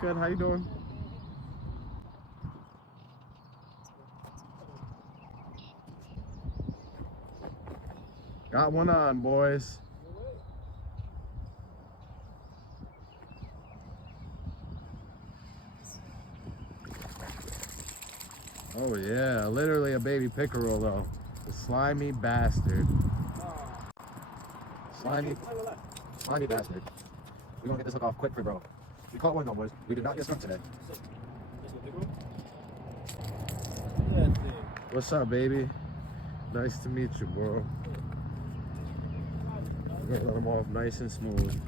Good. How you doing? Got one on, boys. Oh yeah, literally a baby pickerel though. The slimy bastard. Slimy, slimy bastard. We're gonna get this hook off quick for bro. We caught one though, boys. We did not get stuck today. What's up, baby? Nice to meet you, bro. We're gonna let him off nice and smooth.